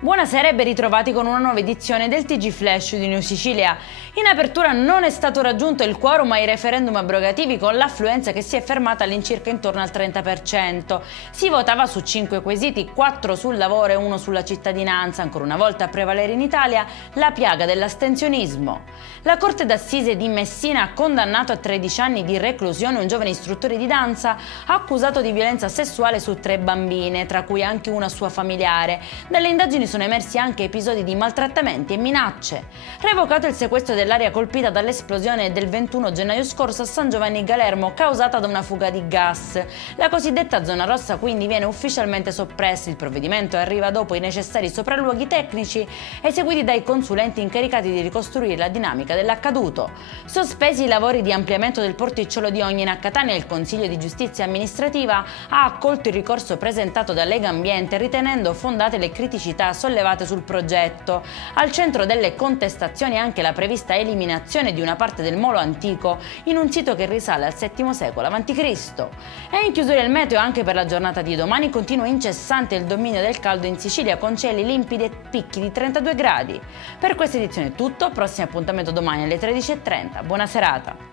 Buonasera e ben ritrovati con una nuova edizione del TG Flash di New Sicilia. In apertura non è stato raggiunto il quorum ai referendum abrogativi, con l'affluenza che si è fermata all'incirca intorno al 30%. Si votava su 5 quesiti, 4 sul lavoro e 1 sulla cittadinanza, ancora una volta a prevalere in Italia la piaga dell'astensionismo. La Corte d'Assise di Messina ha condannato a 13 anni di reclusione un giovane istruttore di danza accusato di violenza sessuale su 3 bambine, tra cui anche una sua familiare. Dalle indagini sono emersi anche episodi di maltrattamenti e minacce. Revocato il sequestro dell'area colpita dall'esplosione del 21 gennaio scorso a San Giovanni Galermo causata da una fuga di gas. La cosiddetta zona rossa quindi viene ufficialmente soppressa. Il provvedimento arriva dopo i necessari sopralluoghi tecnici eseguiti dai consulenti incaricati di ricostruire la dinamica dell'accaduto. Sospesi i lavori di ampliamento del porticciolo di Ognina a Catania, il Consiglio di Giustizia Amministrativa ha accolto il ricorso presentato da Lega Ambiente, ritenendo fondate le criticità sollevate sul progetto. Al centro delle contestazioni anche la prevista eliminazione di una parte del molo antico in un sito che risale al VII secolo a.C. E in chiusura il meteo anche per la giornata di domani. Continua incessante il dominio del caldo in Sicilia, con cieli limpidi e picchi di 32 gradi. Per questa edizione è tutto, prossimo appuntamento domani alle 13:30. Buona serata!